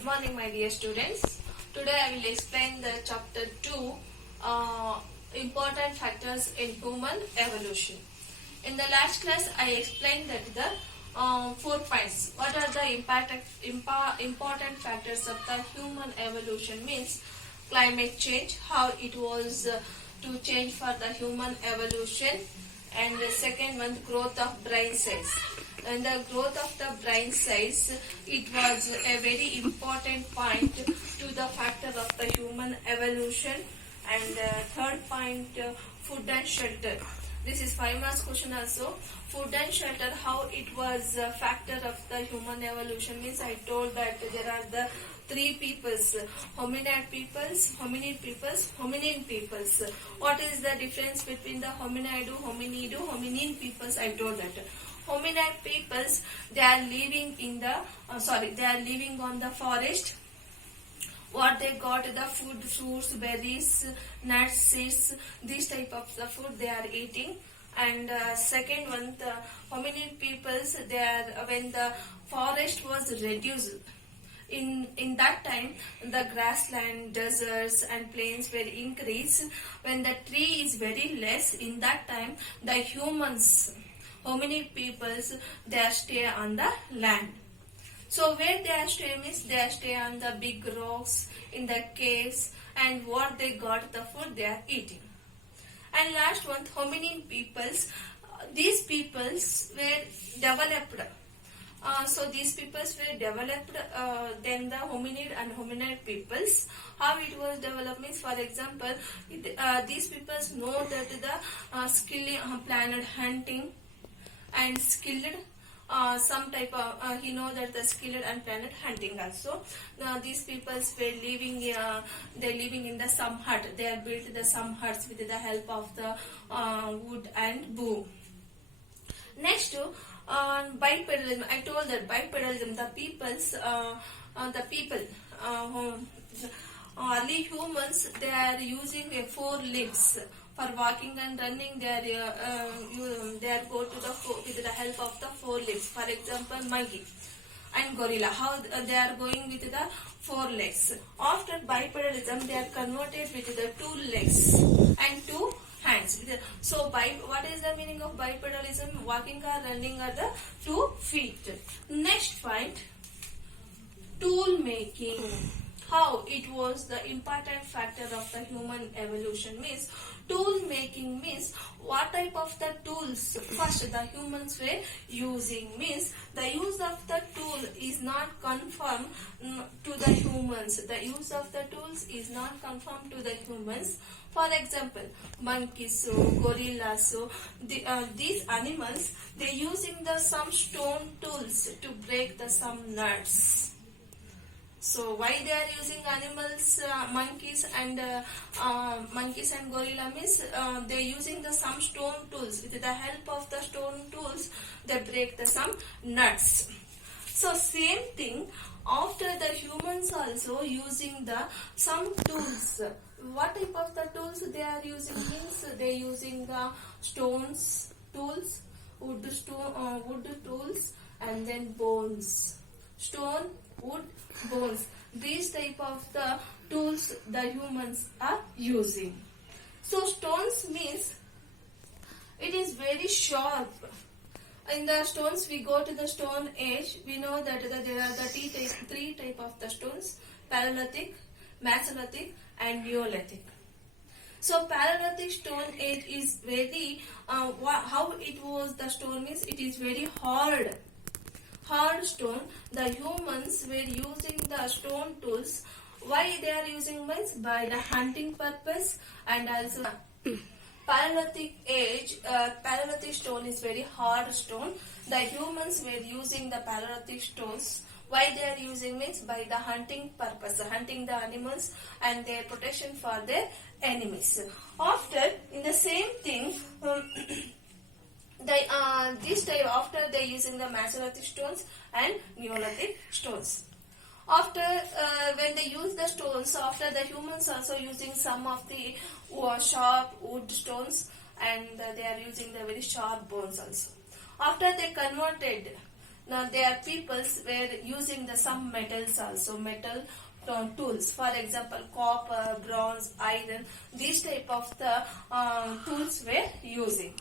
Good morning, my dear students. Today I will explain the chapter 2, important factors in human evolution. In the last class, I explained that the 4 points. What are the important factors of the human evolution? Means climate change, how it was to change for the human evolution, and the second one, growth of brain cells. And the growth of the brain size, it was a very important point to the factor of the human evolution. And third point, food and shelter. This is 5 marks question also. Food and shelter, how it was a factor of the human evolution. Means I told that there are the 3 peoples: hominid peoples, hominid peoples, hominin peoples. What is the difference between the hominidu, hominin peoples? I told that. Hominid peoples, they are living in the they are living on the forest. What they got, the food, fruits, berries, nuts, seeds, these type of the food they are eating. And second one, the hominid peoples, they are, when the forest was reduced, in that time the grassland, deserts and plains were increased. When the tree is very less, in that time the humans, hominid peoples, they are stay on the land. So where they are stay means they are stay on the big rocks, in the caves, and what they got, the food they are eating. And last one, hominin peoples, these peoples were developed. So these peoples were developed than the hominid and hominid peoples. How it was developed means, for example, these peoples know that the skilled planet hunting and skilled some type of he know that the skilled and planet hunting also. These peoples were living they living in the some hut. They are built the some huts with the help of the wood and boom. Next to bipedalism. I told that bipedalism, the peoples early humans, they are using 4 limbs. For walking and running, they are go to the with the help of the 4 limbs. For example, monkey and gorilla, how they are going with the 4 legs. After bipedalism, they are converted with the 2 legs and 2 hands. So what is the meaning of bipedalism? Walking or running are the 2 feet. Next point, tool making. How it was the important factor of the human evolution means, tool making means what type of the tools first the humans were using. Means the use of the tool is not conformed to the humans. The use of the tools is not conformed to the humans. For example, monkeys, gorillas, these animals, they using the some stone tools to break the some nuts. So why they are using animals, monkeys and gorilla means they are using the some stone tools. With the help of the stone tools, they break the some nuts. So same thing, after the humans also using the some tools. What type of the tools they are using means they are using the stones tools, wood tools, and then bones. Stone, wood, bones. These type of the tools the humans are using. So stones means it is very sharp. In the stones, we go to the stone age, we know that there are the 3 type of the stones: Paleolithic, Mesolithic and Neolithic. So Paleolithic stone age is very how it was the stone means it is very hard stone. The humans were using the stone tools. Why they are using means by the hunting purpose. And also Paleolithic age, Paleolithic stone is very hard stone. The humans were using the Paleolithic stones. Why they are using means by the hunting purpose, hunting the animals and their protection for their enemies. After, in the same thing, this time after they using the Mesolithic stones and Neolithic stones. After when they use the stones, after the humans also using some of the sharp wood stones, and they are using the very sharp bones also. After they converted Now their peoples were using the some metals also, metal tools. For example, copper, bronze, iron. These type of the tools were using.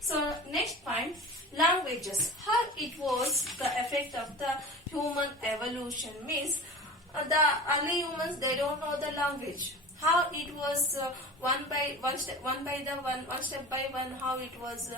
So next point, languages. How it was the effect of the human evolution means the early humans, they don't know the language. How it was one step by one, how it was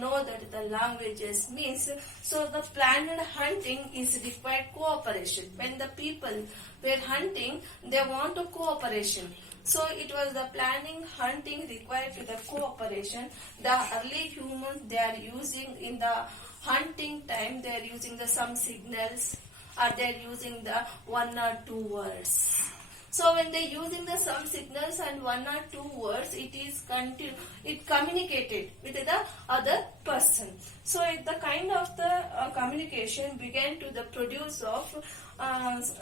know that the languages means. So the planned hunting is required cooperation. When the people were hunting, they want a cooperation. So it was the planning hunting required to the cooperation. The early humans, they are using in the hunting time, they are using the some signals, or they are using the one or two words. So when they are using the some signals and one or two words, it communicated with the other person. So the kind of the communication began to the produce of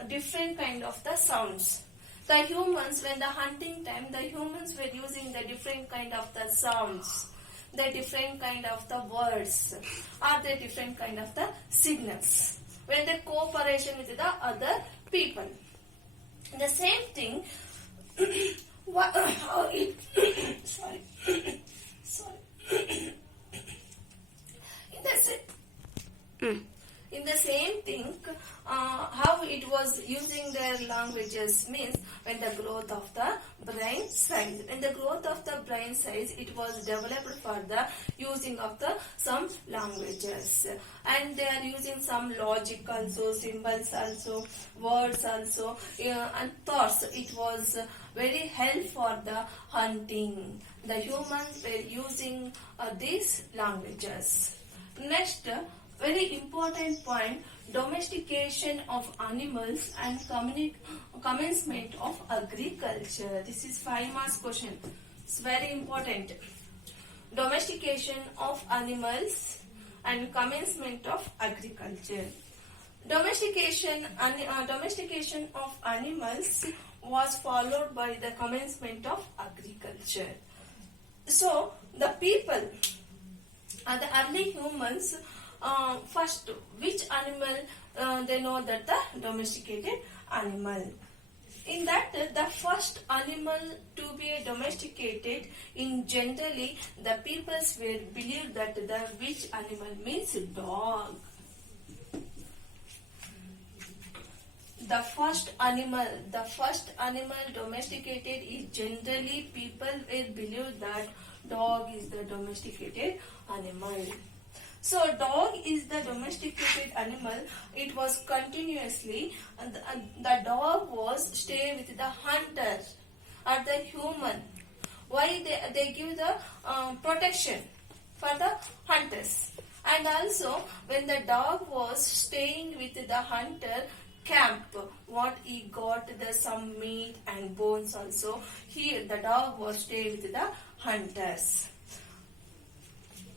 different kind of the sounds. The humans, when the hunting time, the humans were using the different kind of the sounds, the different kind of the words, or the different kind of the signals. When the cooperation with the other people. The same thing, sorry. In the same thing, how it was using their languages means when the growth of the brain size. In the growth of the brain size, it was developed for the using of the some languages. And they are using some logic also, symbols also, words also, and thoughts. It was very helpful for the hunting. The humans were using these languages. Next, very important point, domestication of animals and commencement of agriculture. This is 5 marks question. It's very important. Domestication of animals and commencement of agriculture. Domestication of animals was followed by the commencement of agriculture. So the people, the early humans, first, which animal they know that the domesticated animal. In that, the first animal to be domesticated, in generally the peoples were believed that the which animal means dog. The first animal domesticated is generally people will believe that dog is the domesticated animal. So dog is the domesticated animal. It was continuously, and the dog was stay with the hunter or the human. Why they give the protection for the hunters. And also when the dog was staying with the hunter camp, what he got the some meat and bones also. Here the dog was stay with the hunters.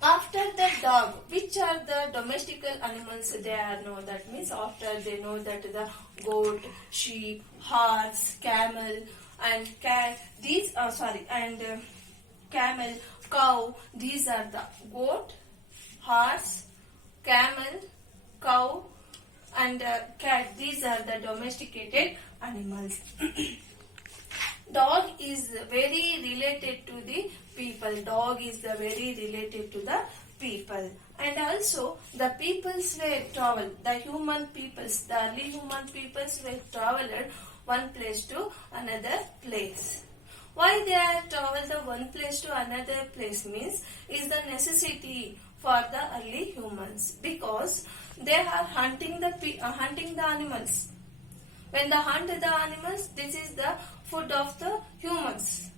After the dog, which are the domestical animals they are know? That means after they know that the goat, sheep, horse, camel, and cat. These are camel, cow. These are the goat, horse, camel, cow, and cat. These are the domesticated animals. Dog is very related to the people. Dog is the very related to the people. And also the peoples were travel. The human peoples, the early human peoples were traveled one place to another place. Why they are traveled the one place to another place means is the necessity for the early humans, because they are hunting the animals. When they hunt the animals, this is the food of the humans,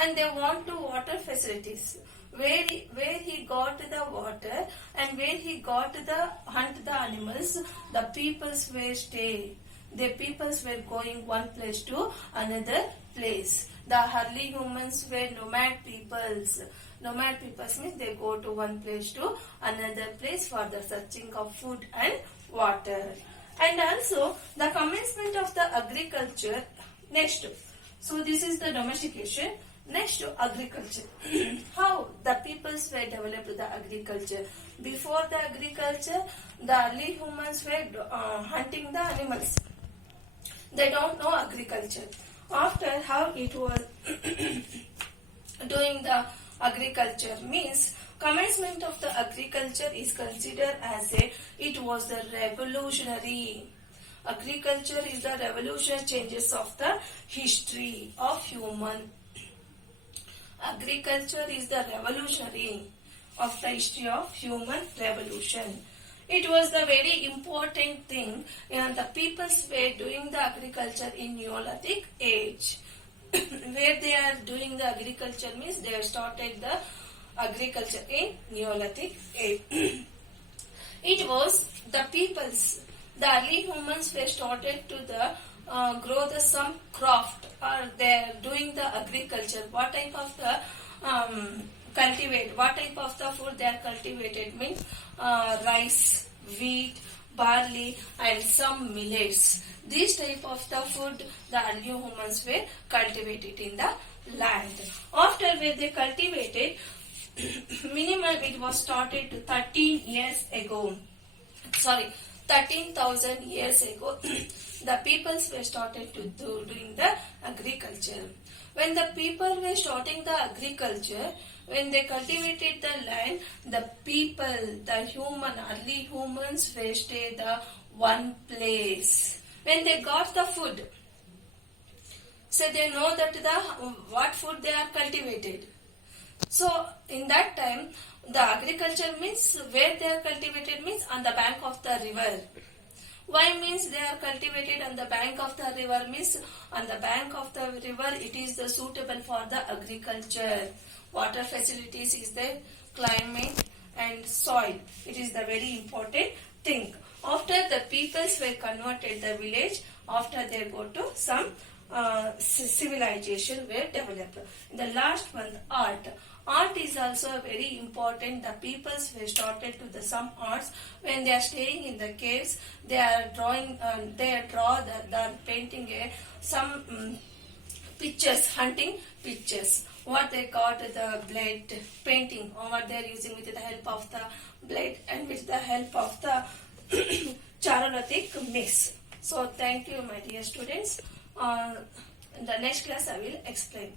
and they want to water facilities. Where he got the water and where he got the hunt the animals, the peoples were stay. The peoples were going one place to another place. The early humans were nomad peoples. Nomad peoples means they go to one place to another place for the searching of food and water. And also the commencement of the agriculture. Next, so this is the domestication. Next to agriculture. How the peoples were developed the agriculture. Before the agriculture, the early humans were hunting the animals. They don't know agriculture. After how it was doing the agriculture means commencement of the agriculture is considered as it was the revolutionary. Agriculture is the revolutionary changes of the history of human. Agriculture is the revolutionary of the history of human revolution. It was the very important thing, and the peoples were doing the agriculture in Neolithic age. Where they are doing the agriculture means they have started the agriculture in Neolithic age. It was the peoples, the early humans were started to the grow the some craft, or they are doing the agriculture. What type of the cultivate, what type of the food they are cultivated means rice, wheat, barley and some millets. This type of the food the early humans were cultivated in the land. After where they cultivated, minimum it was started 13 years ago. 13,000 years ago, the peoples were started to doing the agriculture. When the people were starting the agriculture, when they cultivated the land, the people, the early humans were stay the one place. When they got the food, so they know that what food they are cultivated. So in that time, the agriculture means where they are cultivated means on the bank of the river. Why means they are cultivated on the bank of the river means on the bank of the river it is the suitable for the agriculture. Water facilities is the climate and soil. It is the very important thing. After the peoples were converted the village, after they go to some civilization were developed. The last one, art. Art is also very important. The peoples were started to the some arts. When they are staying in the caves, they are drawing. They draw the painting some pictures, hunting pictures. What they got the blade painting, or what they are using with the help of the blade and with the help of the charolithic mix. So thank you, my dear students. In the next class, I will explain.